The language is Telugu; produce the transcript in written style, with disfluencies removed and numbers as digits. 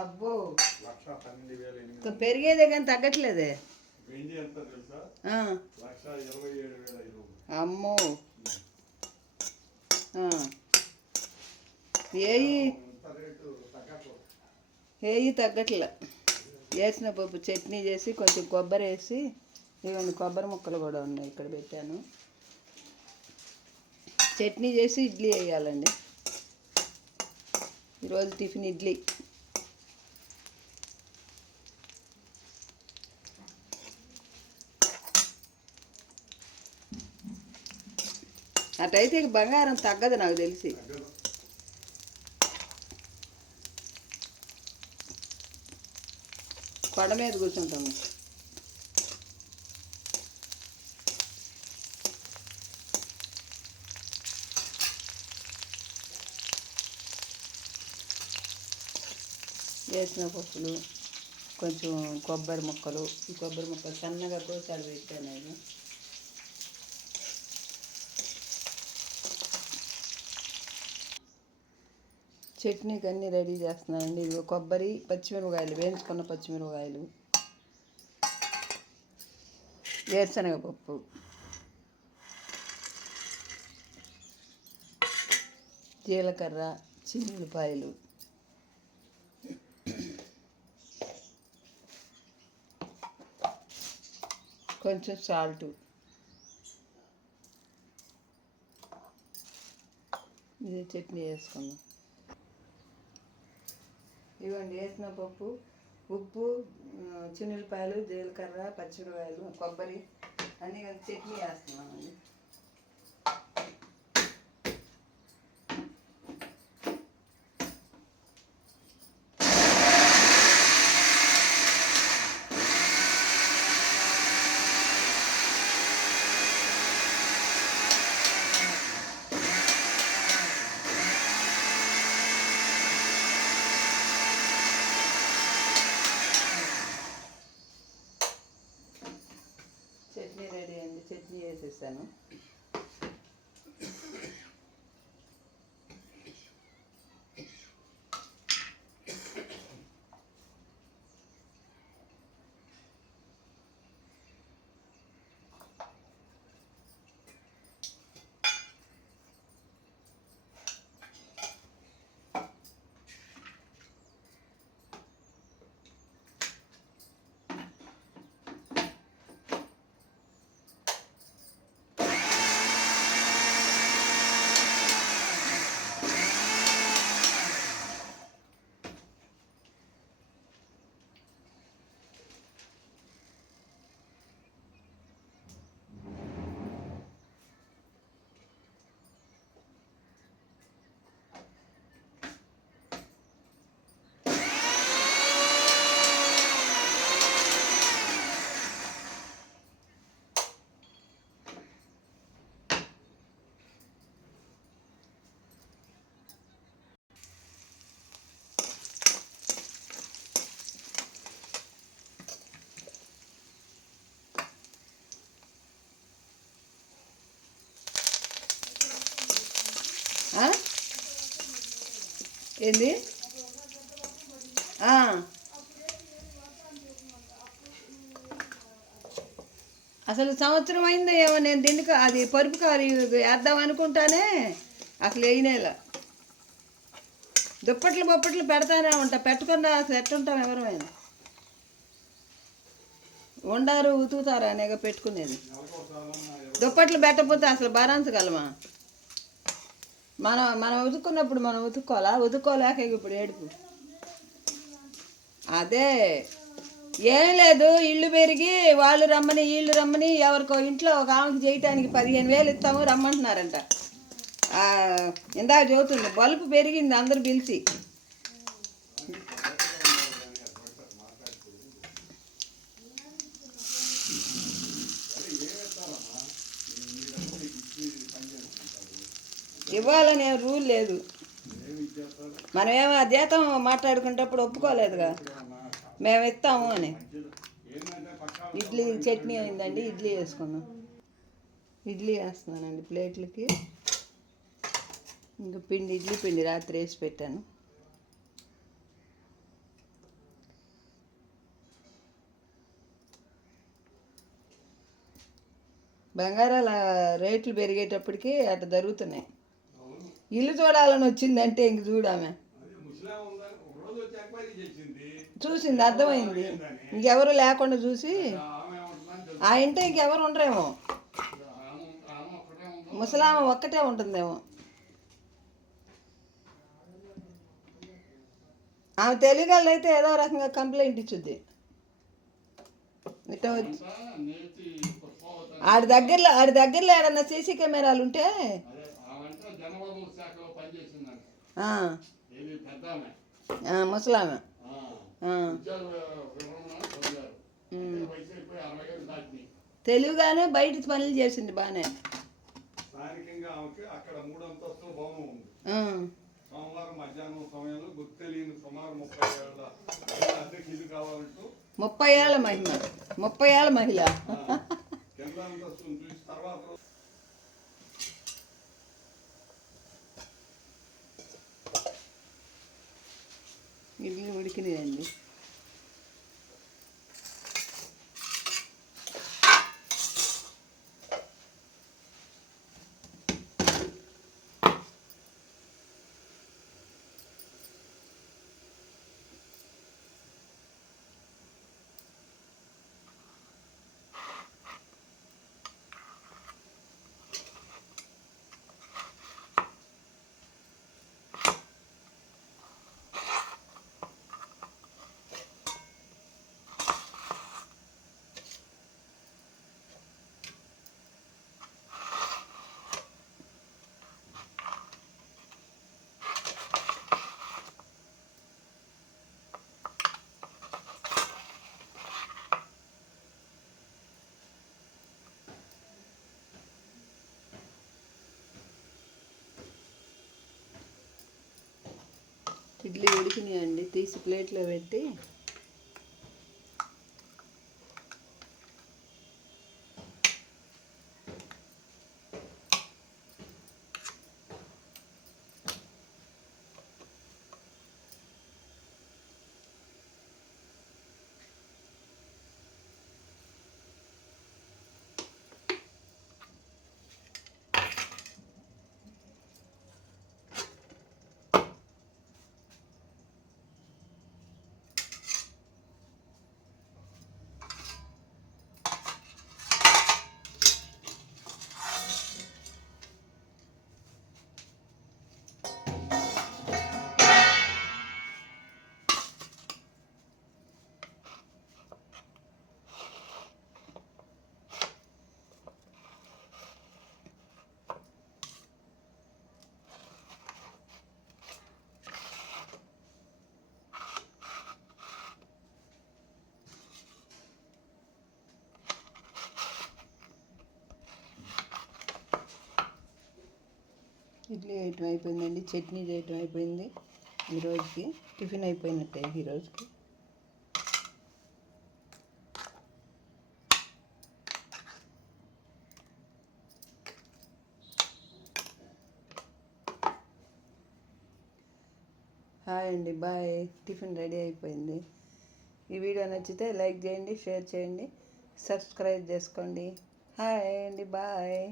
అబ్బో పెరిగేదే కానీ తగ్గట్లేదే. అమ్మో ఏయి తగ్గట్లే. వేసిన పప్పు చట్నీ చేసి కొంచెం కొబ్బరి వేసి, ఇవన్నీ కొబ్బరి ముక్కలు కూడా ఉన్నాయి ఇక్కడ పెట్టాను. చట్నీ చేసి ఇడ్లీ వేయాలండి. ఈరోజు టిఫిన్ ఇడ్లీ. అటైతే బంగారం తగ్గదు నాకు తెలిసి. కొండ మీద కూర్చుంటాము. వేసిన పప్పులు, కొంచెం కొబ్బరి ముక్కలు, ఈ కొబ్బరి ముక్కలు సన్నగా కోసాలు పెట్టాను నేను. చట్నీకి అన్నీ రెడీ చేస్తున్నానండి. ఇవి కొబ్బరి, పచ్చిమిరపకాయలు, వేయించుకున్న పచ్చిమిరపకాయలు, వేరుశనగపప్పు, జీలకర్ర, చిన్నులపాయలు, కొంచెం సాల్టు. ఇది చట్నీ వేసుకుందాం. ఇవ్వండి వేసిన పప్పు, ఉప్పు, చిన్నులపాయలు, జీలకర్ర, పచ్చిమిరపకాయలు, కొబ్బరి అన్నీ చట్నీ వేస్తున్నామండి. చట్నీ రెడీ అయింది. చట్నీ వేసేసాను. ఏంది అసలు సంవత్సరం అయిందో ఏమో నేను దీనికి అది పరుపు కారు వేద్దాం అనుకుంటానే అసలు వేయనేలా. దుప్పట్లు బొప్పట్లు పెడతానే ఉంటా, పెట్టకుండా అసలు ఎట్టుంటాం ఎవరైనా. ఉండారు ఉతుకుతారా అనేగా పెట్టుకునేది. దుప్పట్లు పెట్టకపోతే అసలు భరించగలమా? మనం ఉతుక్కున్నప్పుడు మనం ఉతుక్కోవాలా? ఉతుక్కోలేక ఇప్పుడు ఏడుపు. అదే ఏం లేదు, ఇల్లు పెరిగి వాళ్ళు రమ్మని వీళ్ళు రమ్మని ఎవరికో ఇంట్లో ఒక ఆమెకి చేయటానికి 15,000 ఇస్తాము రమ్మంటున్నారంట. ఇందాక చదువుతుంది, బల్బు పెరిగింది అందరు పిలిచి. ఇవ్వాలనే రూల్ లేదు. మనమేమో జీతం మాట్లాడుకునేటప్పుడు ఒప్పుకోలేదుగా మేము ఇస్తాము అని. ఇడ్లీ చట్నీ అయిందండి, ఇడ్లీ వేసుకున్నాం. ఇడ్లీ వేస్తున్నానండి ప్లేట్లకి. ఇంకా ఇడ్లీ పిండి రాత్రి వేసి పెట్టాను. బంగారాల రేట్లు పెరిగేటప్పటికి అట్లా జరుగుతున్నాయి. ఇల్లు చూడాలని వచ్చిందంటే ఇంక చూడామె చూసింది, అర్థమైంది. ఇంకెవరు లేకుండా చూసి ఆ ఇంటే ఇంకెవరు ఉండరేమో, ముసలామె ఒక్కటే ఉంటుందేమో. ఆమె తెలియగలదు అయితే ఏదో రకంగా కంప్లైంట్ ఇచ్చుద్ది. ఇట్లా వచ్చి ఆడి దగ్గరలో ఏడన్నా సీసీ కెమెరాలు ఉంటే ముసలామె తెలుగుగానే బయట పనులు చేసింది బాగానే. సోమవారం మధ్యాహ్నం సమయంలో గుర్తు తెలియని సుమారు 30 కావాలంటూ 30 ఏళ్ళ మహిళ ఇడ్లీ ఉడికినాయండి. ఇడ్లీ ఉడికినాయండి, తీసి ప్లేట్లో పెట్టి ఇడ్లీ వేయటం అయిపోయిందండి, చట్నీ చేయటం అయిపోయింది. ఈరోజుకి టిఫిన్ అయిపోయినట్టే ఈరోజుకి. హాయ్ అండి, బాయ్. టిఫిన్ రెడీ అయిపోయింది. ఈ వీడియో నచ్చితే లైక్ చేయండి, షేర్ చేయండి, సబ్స్క్రైబ్ చేసుకోండి. హాయ్ అండి, బాయ్.